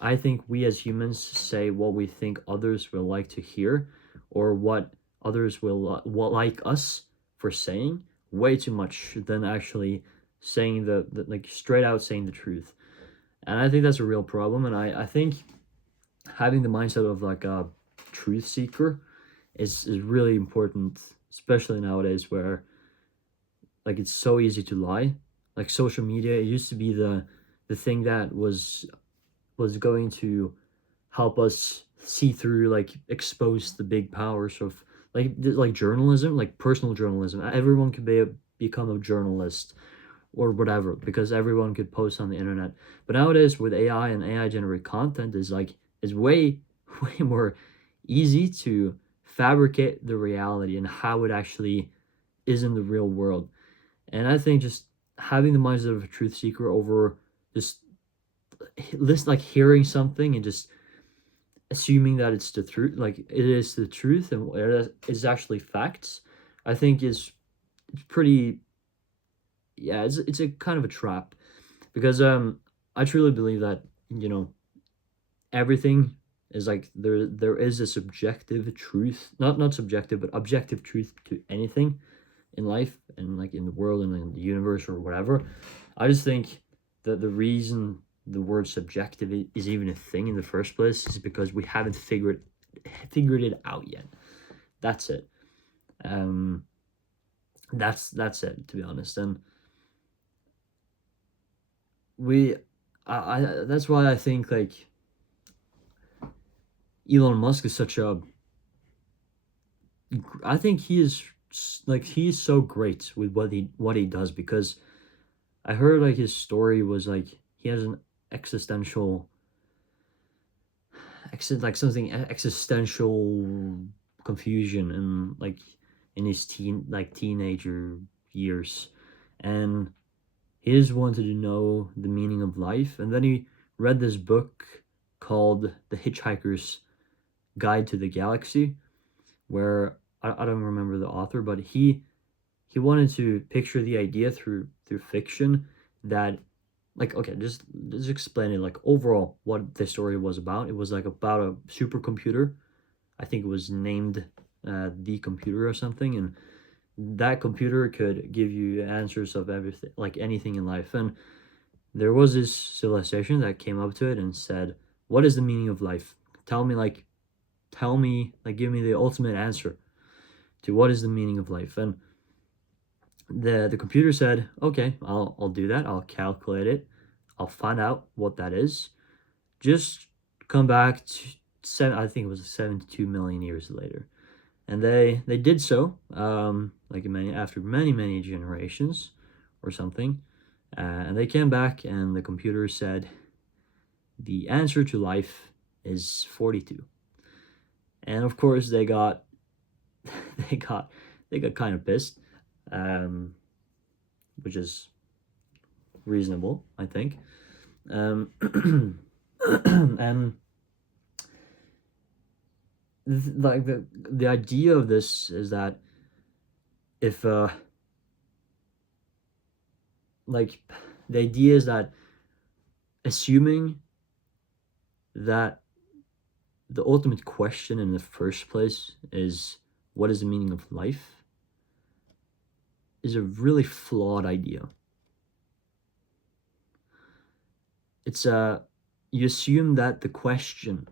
I think we as humans say what we think others will like to hear, or what others will like us for saying way too much than actually saying the like straight out saying the truth. And I think that's a real problem. And I think having the mindset of like a truth seeker is really important, especially nowadays where like it's so easy to lie. Like social media, it used to be the thing that was going to help us see through, like expose the big powers of like journalism, like personal journalism. Everyone could become a journalist or whatever because everyone could post on the internet. But nowadays with AI and AI generated content is way way more easy to fabricate the reality and how it actually is in the real world. And I think just having the mindset of a truth seeker over just list like hearing something and just assuming that it's the truth, like it is the truth and it is actually facts, I think is it's pretty, yeah, it's a kind of a trap because I truly believe that, you know, everything is like there is a subjective truth, not subjective but objective truth to anything in life and like in the world and in the universe or whatever. I just think that the reason the word subjective is even a thing in the first place is because we haven't figured it out yet. That's it. Um, that's it, to be honest. And we, I that's why I think like Elon Musk is such a. I think he is like he's so great with what he does because I heard like his story was like he has an existential like something existential confusion and like in his teenager years, and he just wanted to know the meaning of life, and then he read this book called The Hitchhiker's Guide to the Galaxy, where I don't remember the author, but he wanted to picture the idea through fiction that like okay, just explain it like overall what the story was about. It was like about a supercomputer. I think it was named the computer or something, and that computer could give you answers of everything, like anything in life. And there was this civilization that came up to it and said, "What is the meaning of life? Tell me, like, tell me, like, give me the ultimate answer to what is the meaning of life." And the computer said, "Okay, I'll do that. I'll calculate it. I'll find out what that is. Just come back to I think it was 72 million years later." And they did so, like many after many generations or something. And they came back, and the computer said the answer to life is 42. And of course, they got they got they got kind of pissed, um, which is reasonable, I think. Um, and like the idea of this is that if like the idea is that assuming that the ultimate question in the first place is what is the meaning of life is a really flawed idea. It's you assume that the question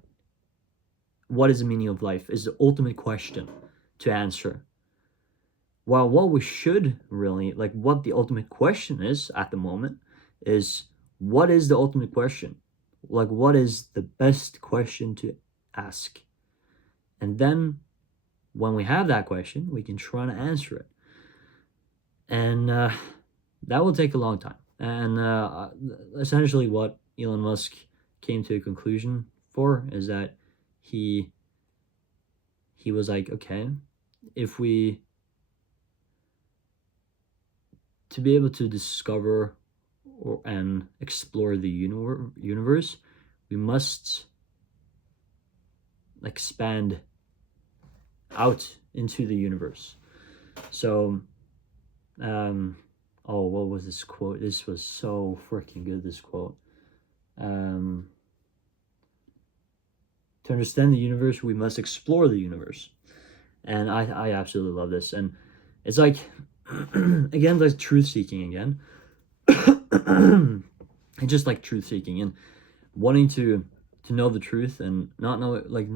what is the meaning of life is the ultimate question to answer. While what we should really like what the ultimate question is at the moment is what is the ultimate question? Like what is the best question to ask? And then when we have that question, we can try to answer it. And that will take a long time. And essentially, what Elon Musk came to a conclusion for is that he he was like, okay, if we to be able to discover and explore the universe, we must expand out into the universe. So, um, oh, what was this quote? This was so freaking good. This quote. Um, To understand the universe, we must explore the universe. And I absolutely love this. And it's like, again, like truth seeking again. It's just like truth seeking and wanting to know the truth and not know it. Like,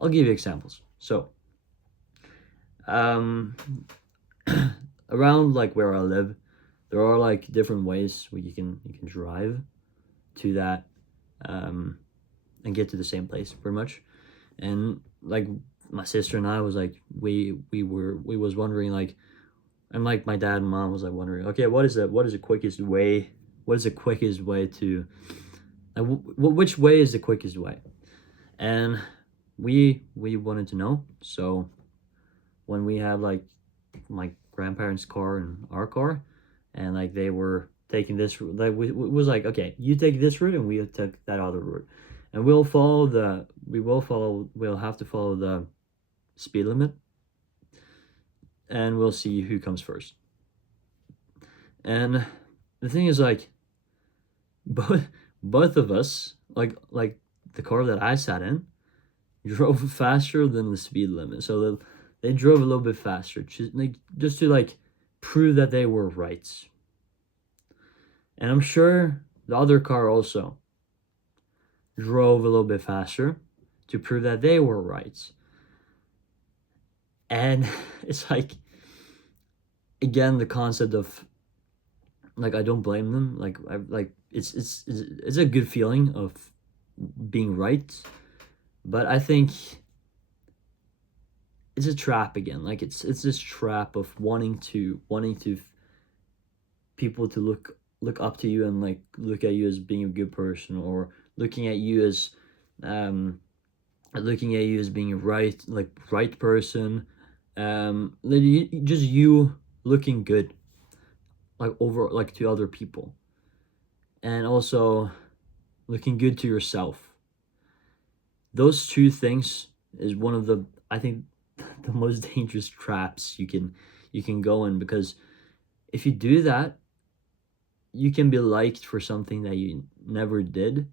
I'll give you examples. So, um, around like where I live, there are like different ways where you can drive to that, and get to the same place pretty much. And like my sister and I was like, we was wondering like, and like my dad and mom was like wondering, okay, what is the quickest way? What is the quickest way to, like, which way is the quickest way? And we wanted to know. So when we had like my grandparents' car and our car, and like they were taking this, like we was like, okay, you take this route and we took that other route, and we'll have to follow the speed limit, and we'll see who comes first. And the thing is, like, both of us, like the car that I sat in, drove faster than the speed limit. So they drove a little bit faster, just to like prove that they were right. And I'm sure the other car also drove a little bit faster to prove that they were right. And it's like, again, the concept of like, I don't blame them. Like, I like it's a good feeling of being right, but I think it's a trap again. Like, it's this trap of wanting to people to look up to you and like look at you as being a good person, or looking at you as being a right person, just you looking good, like over like to other people, and also looking good to yourself. Those two things is one of the, I think, the most dangerous traps you can go in, because if you do that, you can be liked for something that you never did,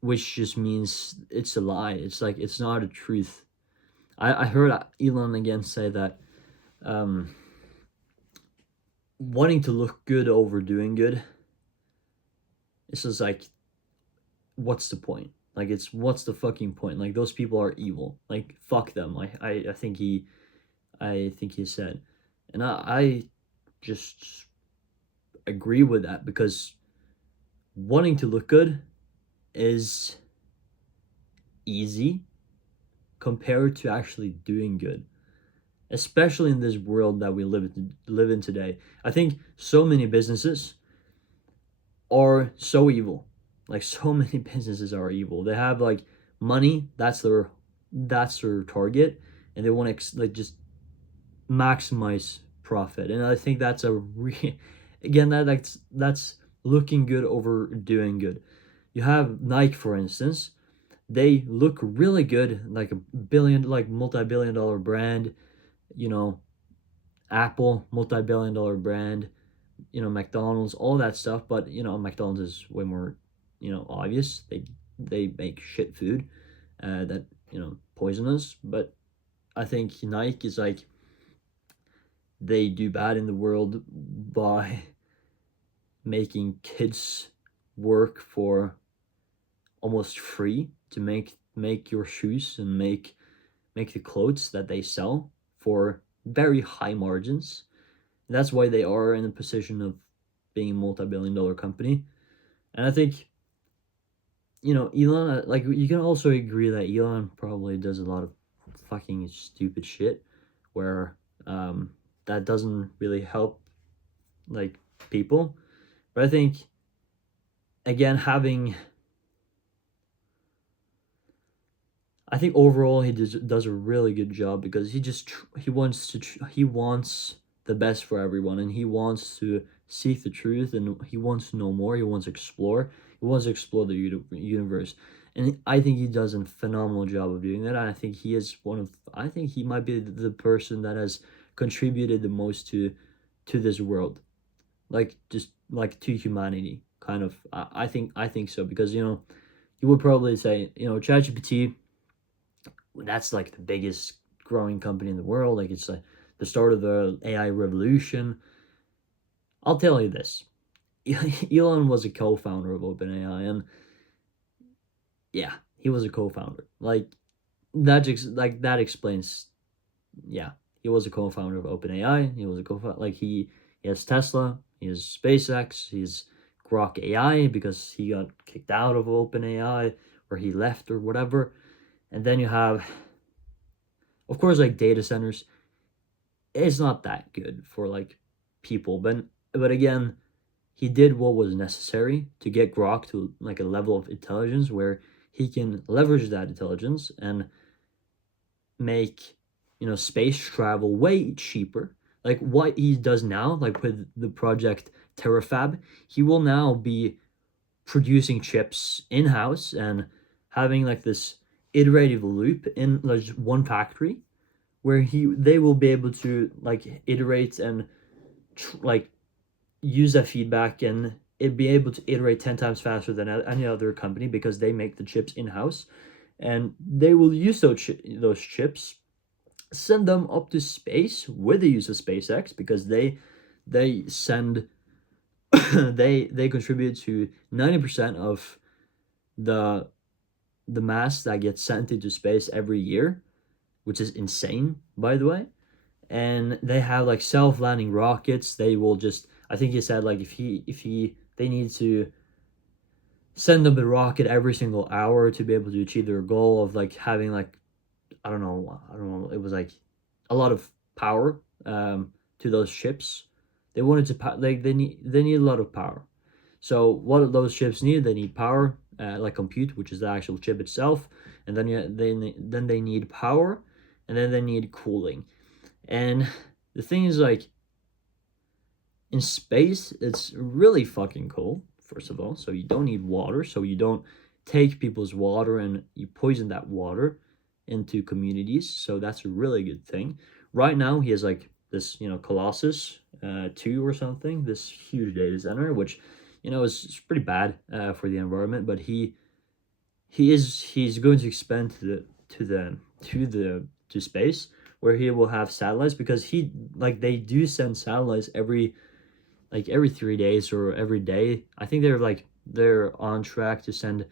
which just means it's a lie. It's like, it's not a truth. I heard Elon again say that, wanting to look good over doing good, it's just like, what's the point? Like, it's, what's the fucking point? Like, those people are evil. Like, fuck them. I think he said. And I just agree with that, because wanting to look good is easy compared to actually doing good, especially in this world that we live in today. I think so many businesses are so evil. Like, so many businesses are evil. They have like money, that's their target, and they want to like just maximize profit. And I think that's again, that's looking good over doing good. You have Nike, for instance. They look really good, like multi-billion dollar brand, you know, Apple, multi-billion dollar brand, you know, McDonald's, all that stuff. But you know, McDonald's is way more, you know, obvious. They make shit food, that, you know, poisonous. But I think Nike is like, they do bad in the world by making kids work for almost free to make your shoes and make the clothes that they sell for very high margins. And that's why they are in a position of being a multi-billion dollar company. And I think, you know, Elon, like, you can also agree that Elon probably does a lot of fucking stupid shit where that doesn't really help like people. But I think, again, I think overall he does a really good job, because he wants the best for everyone, and he wants to seek the truth, and he wants to know more. He wants to explore. He wants to explore the universe, and I think he does a phenomenal job of doing that. And I think he is I think he might be the person that has contributed the most to this world, like, just like to humanity, kind of. I think so, because, you know, you would probably say, ChatGPT, that's like the biggest growing company in the world. Like it's like the start of the AI revolution. I'll tell you this. Elon was a co-founder of OpenAI, and yeah, he was a co-founder. That explains. Yeah, he was a co-founder of OpenAI. He was a co-founder. Like he has Tesla. He has SpaceX. He's Grok AI because he got kicked out of OpenAI or he left or whatever. And then you have, of course, like data centers. It's not that good for like people, but again, he did what was necessary to get Grok to like a level of intelligence where he can leverage that intelligence and make space travel way cheaper. Like what he does now, like with the project Terrafab, he will now be producing chips in house and having like this iterative loop in like one factory where they will be able to like iterate and like use that feedback and it be able to iterate 10 times faster than any other company because they make the chips in house, and they will use those chips, send them up to space with the use of SpaceX because they send they contribute to 90% of the mass that gets sent into space every year, which is insane, by the way. And they have like self-landing rockets. They will just, I think he said like if they need to send them a rocket every single hour to be able to achieve their goal of like having like I don't know, it was like a lot of power to those ships. They wanted to like they need a lot of power. So what do those chips need? They need power, like compute, which is the actual chip itself, and then they need power, and then they need cooling. And the thing is, like, in space, it's really fucking cold, first of all. So you don't need water. So you don't take people's water and you poison that water into communities. So that's a really good thing. Right now, he has like this, Colossus 2 or something, this huge data center, which, is pretty bad for the environment. But he's going to expand to space where he will have satellites because they do send satellites every 3 days or every day. I think they're on track to send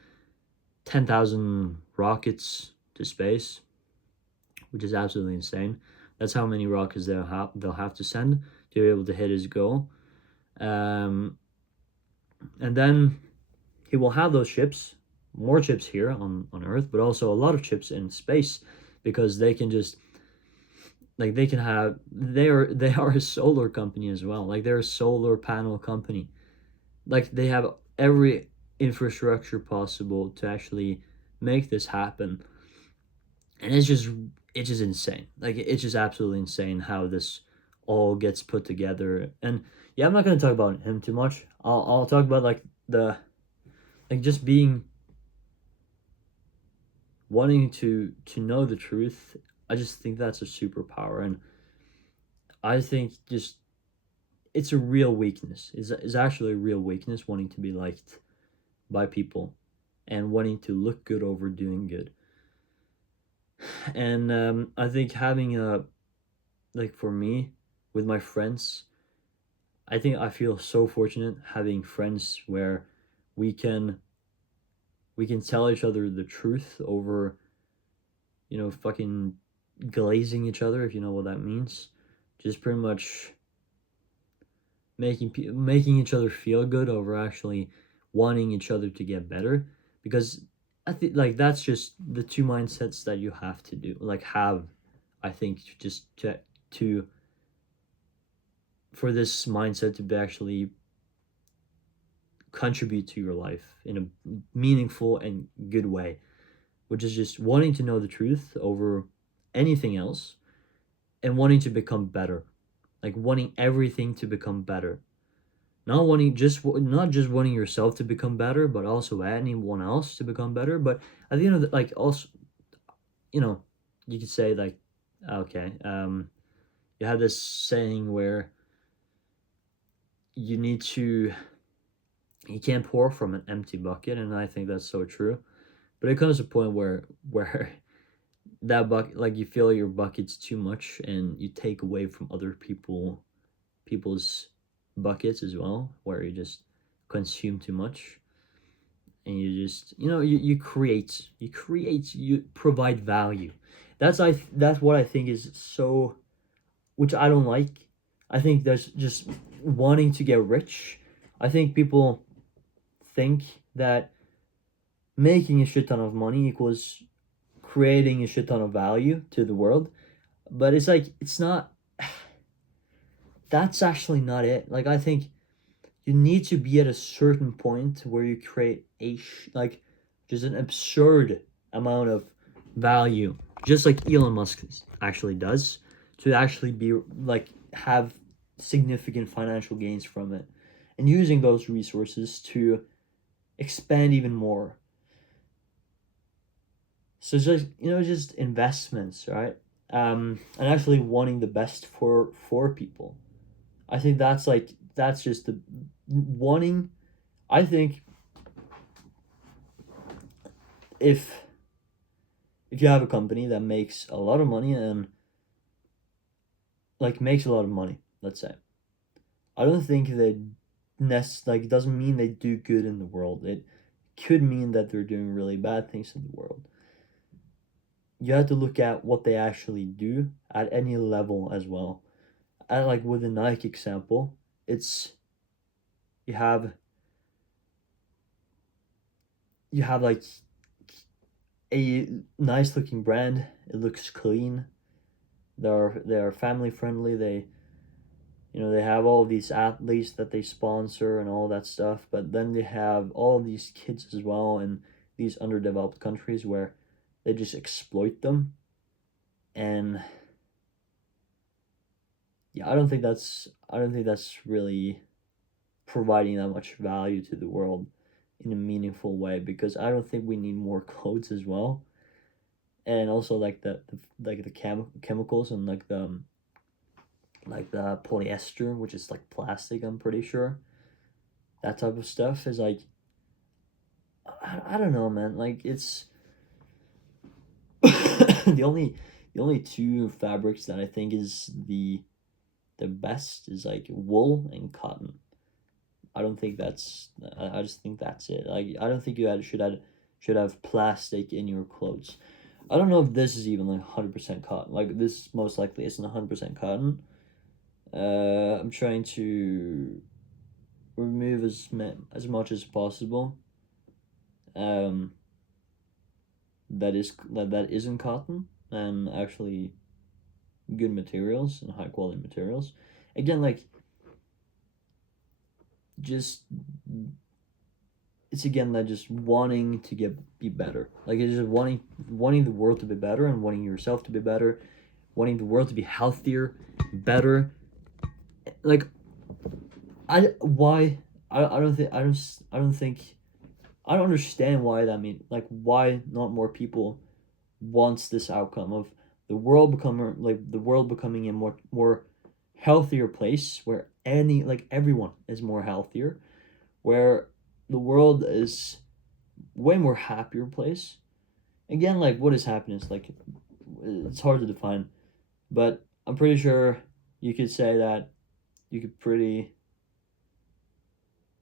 10,000 rockets to space, which is absolutely insane. That's how many rockets they'll have to send to be able to hit his goal. And then he will have those ships, more chips here on Earth, but also a lot of chips in space because they can just they can have they are a solar company as well. Like they're a solar panel company. Like they have every infrastructure possible to actually make this happen. And it's just insane. Like it's just absolutely insane how this all gets put together. And yeah, I'm not gonna talk about him too much. I'll talk about like the like just being wanting to know the truth. I just think that's a superpower, and I think just it's a real weakness. Is actually a real weakness wanting to be liked by people and wanting to look good over doing good. And I think having a like for me with my friends, I think I feel so fortunate having friends where we can we can tell each other the truth over fucking glazing each other, if you know what that means. Just pretty much making each other feel good over actually wanting each other to get better, because I think like that's just the two mindsets that you have to do like have, I think, just to for this mindset to be actually contribute to your life in a meaningful and good way, which is just wanting to know the truth over anything else and wanting to become better, like wanting everything to become better, not just wanting yourself to become better but also anyone else to become better. But at the end of the, like also you know you could say like, okay, you have this saying where you need to you can't pour from an empty bucket, and I think that's so true. But it comes to a point where that bucket, like you fill your buckets too much and you take away from other people's buckets as well, where you just consume too much and you just, you provide value. That's what I think is so, which I don't like. I think there's just wanting to get rich. I think people think that making a shit ton of money equals creating a shit ton of value to the world, but it's like it's not. That's actually not it. Like I think you need to be at a certain point where you create like just an absurd amount of value, just like Elon Musk actually does, to actually be like have significant financial gains from it, and using those resources to expand even more. So just just investments, right? And actually wanting the best for people. I think that's just the wanting. I think if if you have a company that makes a lot of money and like makes a lot of money, let's say, I don't think they like it doesn't mean they do good in the world. It could mean that they're doing really bad things in the world. You have to look at what they actually do at any level as well. And like with the Nike example, it's you have like a nice looking brand. It looks clean. They are family friendly. They have all these athletes that they sponsor and all that stuff. But then they have all these kids as well in these underdeveloped countries where they just exploit them. And yeah, I don't think that's really providing that much value to the world in a meaningful way, because I don't think we need more clothes as well. And also like the chemicals and like the polyester, which is like plastic, I'm pretty sure. That type of stuff is like I don't know, man. Like it's the only two fabrics that I think is the best is like wool and cotton. I don't think that's. I just think that's it. Like I don't think you should have plastic in your clothes. I don't know if this is even like 100% cotton. Like this most likely isn't 100% cotton. I'm trying to remove as much as possible. Um, that isn't cotton and actually good materials and high quality materials. Again, like just it's again that just wanting to be better. Like it's just wanting the world to be better and wanting yourself to be better, wanting the world to be healthier, better. Like I why I don't think I don't think I don't understand why that mean like why not more people wants this outcome of the world becoming a more healthier place where everyone is more healthier, where the world is way more happier place. Again, like what is happiness? Like it's hard to define, but I'm pretty sure you could say that you could pretty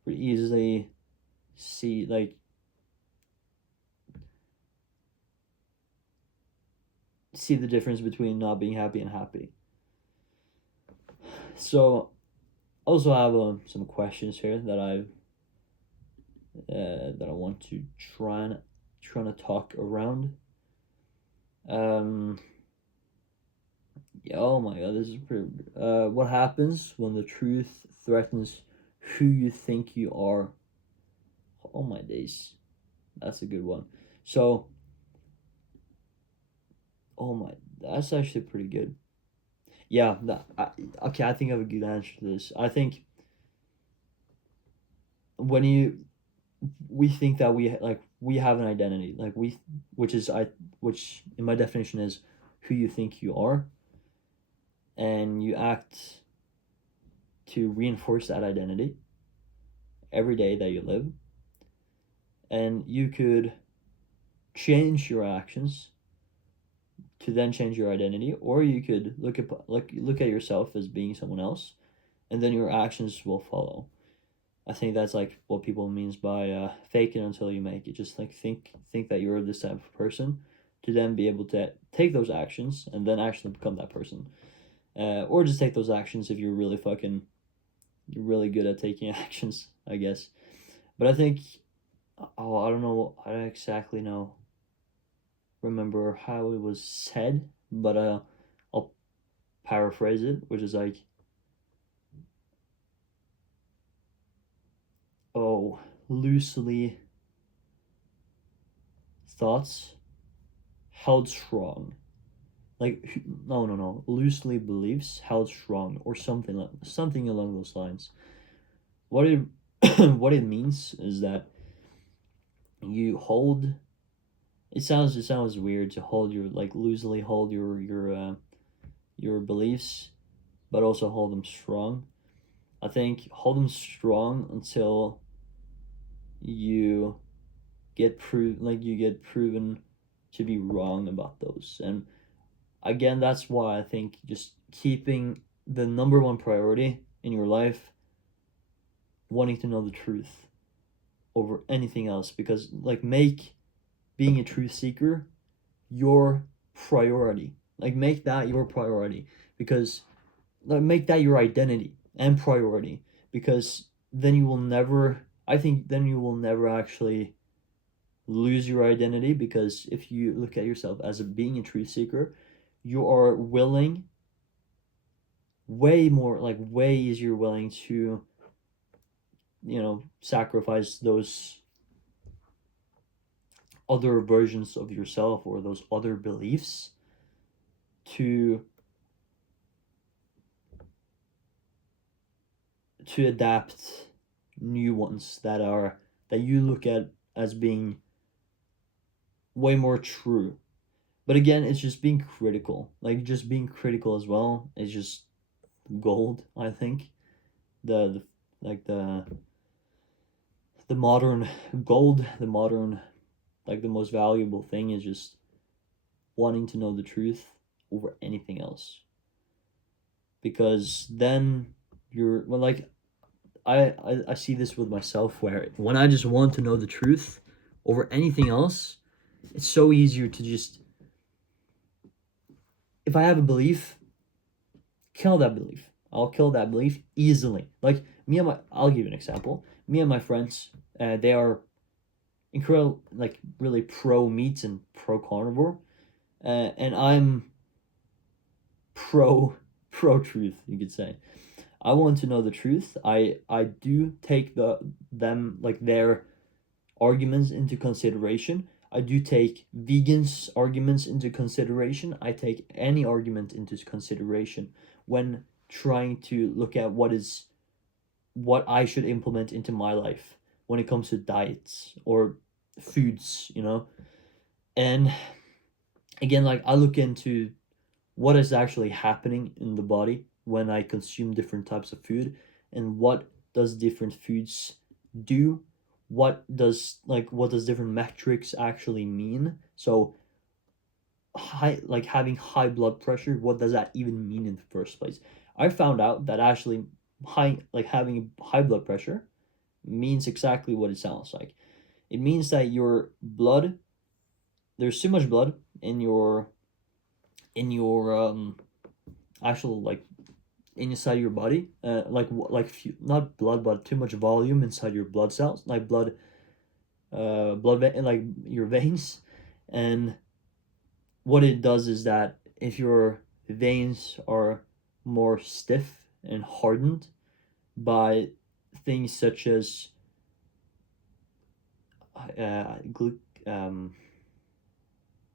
easily see the difference between not being happy and happy. So also have some questions here that I want to trying to talk around. Um, yeah, oh my god, this is pretty. What happens when the truth threatens who you think you are? Oh my days, that's a good one. So, oh my, that's actually pretty good. Yeah, okay. I think I have a good answer to this. I think when we think that we have an identity, which in my definition is who you think you are, and you act to reinforce that identity every day that you live, and you could change your actions to then change your identity, or you could look at yourself as being someone else, and then your actions will follow. I think that's like what people means by fake it until you make it. Just like think that you're this type of person, to then be able to take those actions and then actually become that person. Or just take those actions if you're really good at taking actions, I guess. But I think, I don't know, I don't exactly remember how it was said, but I'll paraphrase it, which is like, oh, loosely thoughts held strong. Like, no, loosely beliefs held strong, or something along those lines. What it what it means is that you hold. It sounds weird to hold your, like, loosely hold your beliefs, but also hold them strong. I think hold them strong until you you get proven to be wrong about those. And again, that's why I think just keeping the number one priority in your life, wanting to know the truth over anything else, because like, make being a truth seeker your priority. Like, make that your priority, because like, make that your identity and priority, because then you will never, I think then you will never actually lose your identity, because if you look at yourself as being a truth seeker, you are willing, way more, like way easier willing to sacrifice those other versions of yourself or those other beliefs to adapt new ones that you look at as being way more true. But again, it's just being critical. Like, just being critical as well is just gold, I think. The like the modern gold, the modern, like, the most valuable thing is just wanting to know the truth over anything else. Because then like, I see this with myself, where when I just want to know the truth over anything else, it's so easier to just, if I have a belief, kill that belief. I'll kill that belief easily. Like, I'll give you an example. Me and my friends, they are incredible, like, really pro meat and pro carnivore, and I'm pro truth, you could say. I want to know the truth. I do take them, like, their arguments into consideration. I do take vegans' arguments into consideration. I take any argument into consideration when trying to look at what I should implement into my life when it comes to diets or foods, And again, like, I look into what is actually happening in the body when I consume different types of food, and what does different foods do, what does different metrics actually mean. So having high blood pressure, what does that even mean in the first place? I found out that actually having high blood pressure means exactly what it sounds like. It means that your blood, there's too much blood in your actual, like, inside your body, not blood, but too much volume inside your blood cells, like like your veins. And what it does is that if your veins are more stiff and hardened by things such as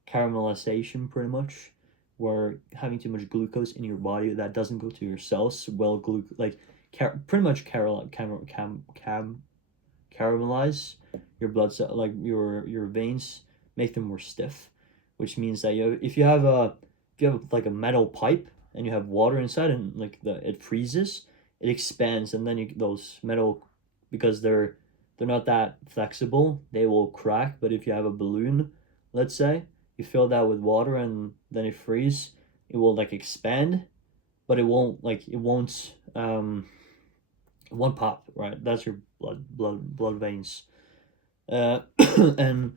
caramelization, pretty much, where having too much glucose in your body that doesn't go to your cells, pretty much caramelize your blood cell, like your veins, make them more stiff, which means that if you have like a metal pipe and you have water inside, and like it freezes, it expands, and then those metal, because they're not that flexible, they will crack. But if you have a balloon let's say, you fill that with water and then it freeze, it will like expand, but it won't pop, right? That's your blood veins. And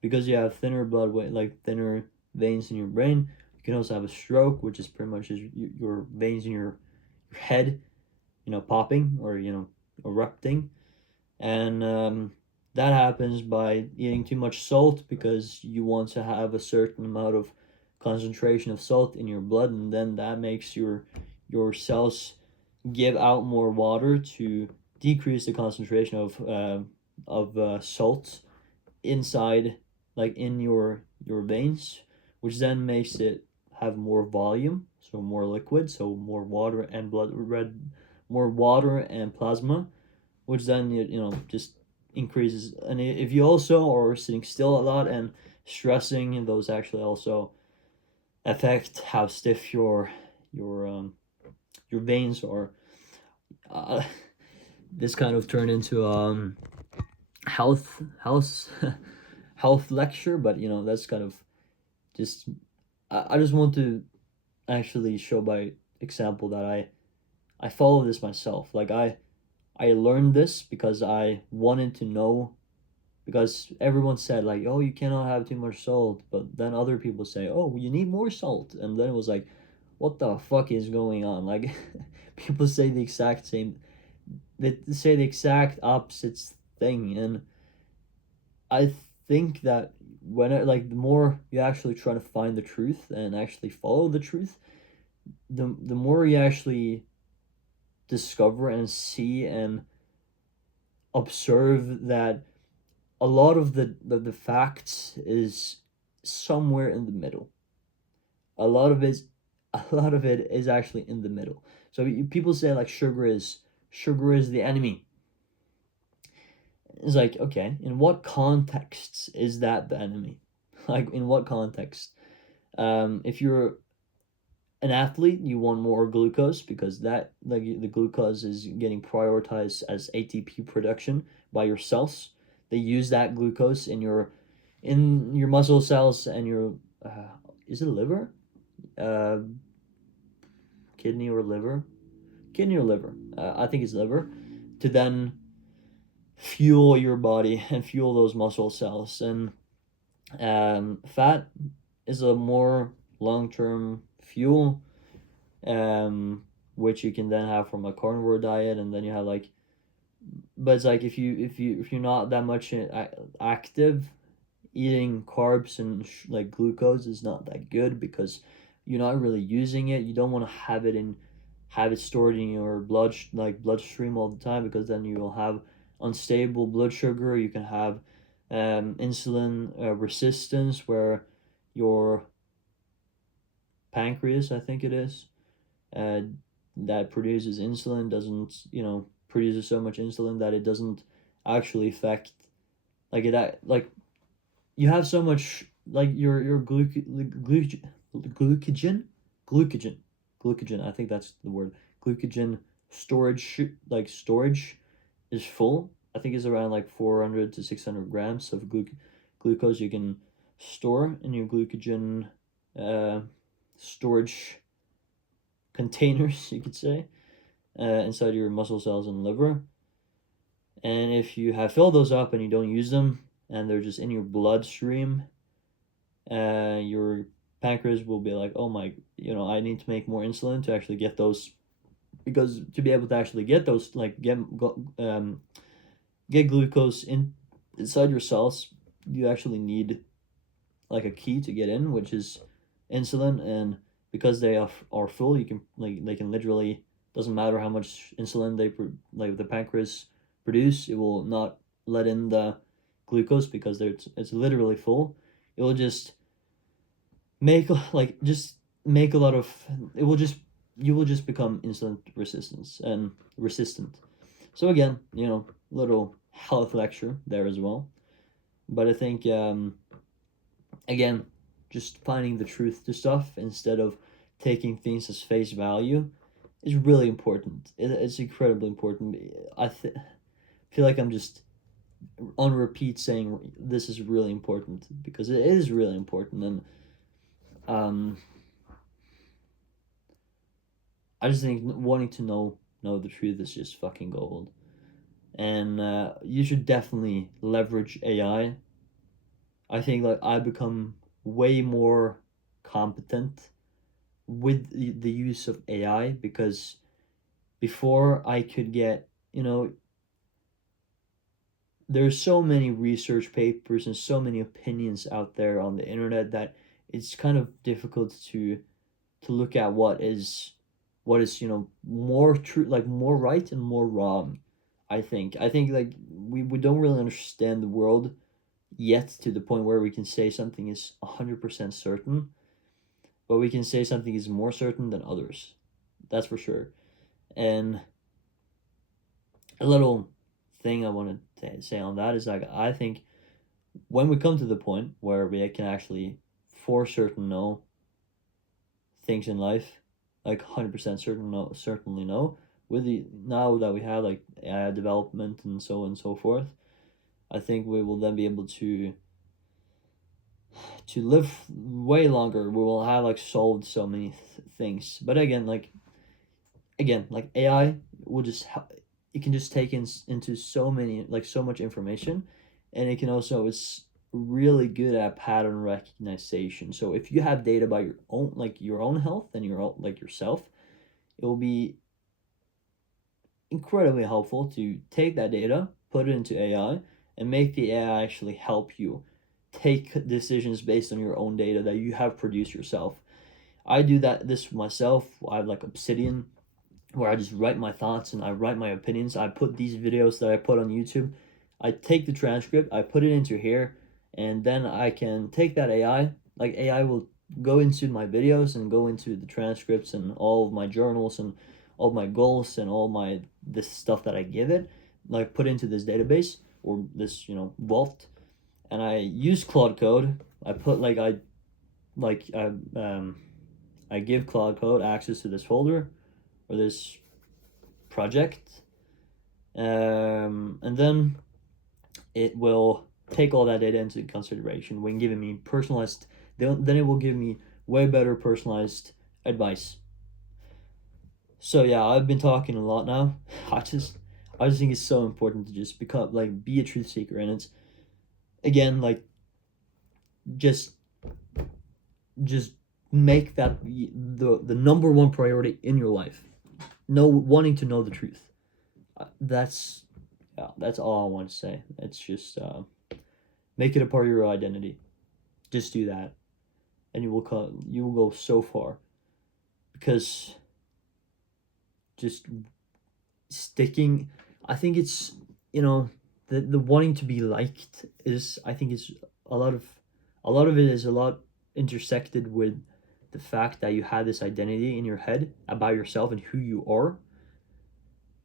because you have thinner like thinner veins in your brain, you can also have a stroke, which is pretty much your veins in your head, popping or erupting, and that happens by eating too much salt because you want to have a certain amount of concentration of salt in your blood, and then that makes your cells give out more water to decrease the concentration of salt inside, like in your veins, which then makes it have more volume, so more liquid, so more water and more water and plasma, which then just increases. And if you also are sitting still a lot and stressing, those actually also affect how stiff your veins are. uh, this kind of turned into health health lecture, but that's kind of just, I just want to actually show by example that I follow this myself. Like I learned this because I wanted to know, because everyone said like, oh, you cannot have too much salt, but then other people say, oh, you need more salt, and then it was like, what the fuck is going on? Like people say the exact same, they say the exact opposite thing, and I think that like the more you actually try to find the truth and actually follow the truth, the more you actually discover and see and observe that a lot of the facts is somewhere in the middle. A lot of it, a lot of it is actually in the middle. So people say like sugar is the enemy. It's like, okay, in what contexts is that the enemy? Like in what context? If you're an athlete, you want more glucose because that, like, the glucose is getting prioritized as ATP production by your cells. They use that glucose in your muscle cells and your is it liver, uh, kidney or liver, kidney or liver. I think it's liver, to then fuel your body and fuel those muscle cells. And fat is a more long term fuel, um, which you can then have from a carnivore diet, and then you have like, but it's like if you're not that much active, eating carbs and like glucose is not that good because you're not really using it. You don't want to have it stored in your bloodstream all the time, because then you will have unstable blood sugar. You can have insulin resistance, where your pancreas, I think it is, uh, that produces insulin doesn't, produces so much insulin that it doesn't actually affect, like it like you have so much, like your glucogen glucogen glucogen, I think that's the word, glucogen storage, like storage is full. I think it's around like 400 to 600 grams of glucose you can store in your glucogen uh, storage containers, you could say, inside your muscle cells and liver. And if you have filled those up and you don't use them and they're just in your bloodstream, your pancreas will be like, oh my, I need to make more insulin to actually get those, because to be able to actually get those, like get glucose inside your cells, you actually need like a key to get in, which is insulin. And because they are full, you can, like, they can literally, doesn't matter how much insulin like the pancreas produce, it will not let in the glucose because it's literally full. It will just make like just make a lot of, it will just, you will just become insulin resistant. So again, little health lecture there as well. But I think, again, just finding the truth to stuff instead of taking things as face value is really important. It's incredibly important. I feel like I'm just on repeat saying this is really important, because it is really important. And um I just think wanting to know the truth is just fucking gold. And you should definitely leverage AI. I think like I become way more competent with the use of AI, because before I could get, there's so many research papers and so many opinions out there on the internet that it's kind of difficult to look at what is more true, like more right and more wrong. I think like we don't really understand the world yet to the point where we can say something is 100% certain, but we can say something is more certain than others. That's for sure. And a little thing I wanted to say on that is like I think when we come to the point where we can actually for certain know things in life, like 100% certain, no, certainly no, with the now that we have like AI development and so on and so forth, I think we will then be able to live way longer. We will have like solved so many things. But again, like AI will just it can just take into so many, like so much information, and it can also is really good at pattern recognition. So if you have data about your own health and your own, like yourself, it will be incredibly helpful to take that data, put it into AI, and make the AI actually help you take decisions based on your own data that you have produced yourself. I do this myself. I have like Obsidian, where I just write my thoughts and I write my opinions. I put these videos that I put on YouTube, I take the transcript, I put it into here, and then I can take that AI. Like AI will go into my videos and go into the transcripts and all of my journals and all my goals and all my this stuff that I give it, like put into this database or this vault, and I use Claude Code. I put like I give Claude Code access to this folder or this project, and then it will take all that data into consideration when giving me personalized. Then it will give me way better personalized advice. So yeah, I've been talking a lot now. I just think it's so important to just become like be a truth seeker, and it's again like just just make that the number one priority in your life. Wanting to know the truth. That's Yeah, that's all I want to say. It's just make it a part of your identity. Just do that, and you will go so far, because just sticking. I think it's the wanting to be liked is, I think it's a lot of it is a lot intersected with the fact that you have this identity in your head about yourself and who you are,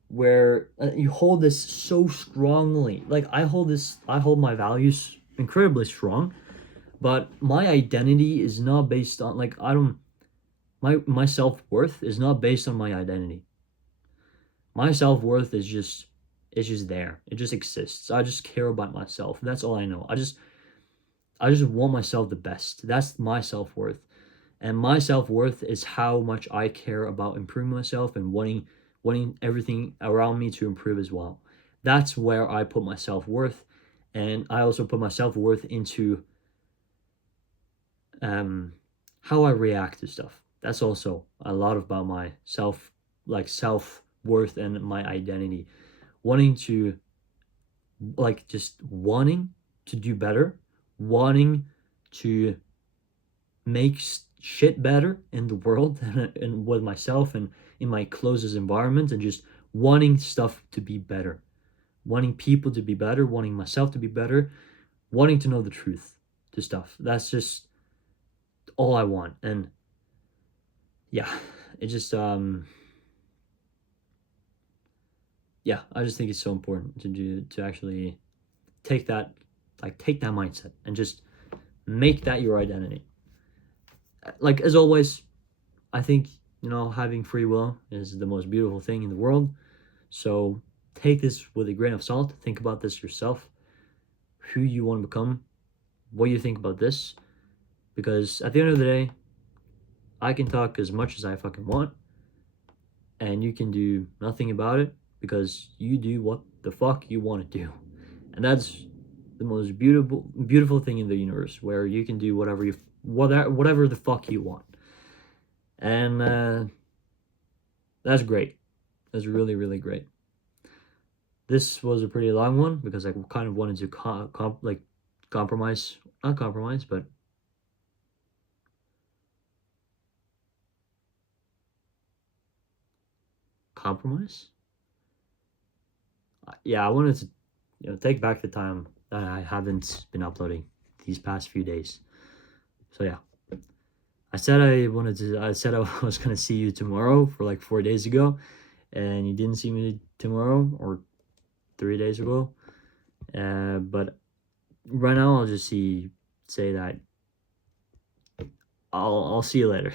where you hold this so strongly. Like I hold my values incredibly strong, but my identity is not based on, like, I don't my self-worth is not based on my identity. My self-worth is just, it's just there. It just exists. I just care about myself. That's all I know. I just want myself the best. That's my self-worth. And my self-worth is how much I care about improving myself and wanting everything around me to improve as well. That's where I put my self-worth. And I also put my self-worth into how I react to stuff. That's also a lot about my self-worth and my identity. Wanting to, like, just wanting to do better, wanting to make shit better in the world and with myself and in my closest environment, and just wanting stuff to be better, wanting people to be better, wanting myself to be better, wanting to know the truth to stuff. That's just all I want. And yeah, it just yeah, I just think it's so important to actually take that take that mindset and just make that your identity. Like, as always, I think having free will is the most beautiful thing in the world. So take this with a grain of salt. Think about this yourself. who you want to become, what you think about this, because at the end of the day, I can talk as much as I fucking want, and you can do nothing about it because you do what the fuck you want to do. And that's the most beautiful thing in the universe, where you can do whatever the fuck you want. And that's great. That's really, really great. This was a pretty long one because I kind of wanted to compromise, not compromise, but compromise. Yeah, I wanted to, take back the time that I haven't been uploading these past few days. So yeah, I said I was gonna see you tomorrow for like 4 days ago, and you didn't see me tomorrow or 3 days ago. But right now I'll just say that I'll see you later.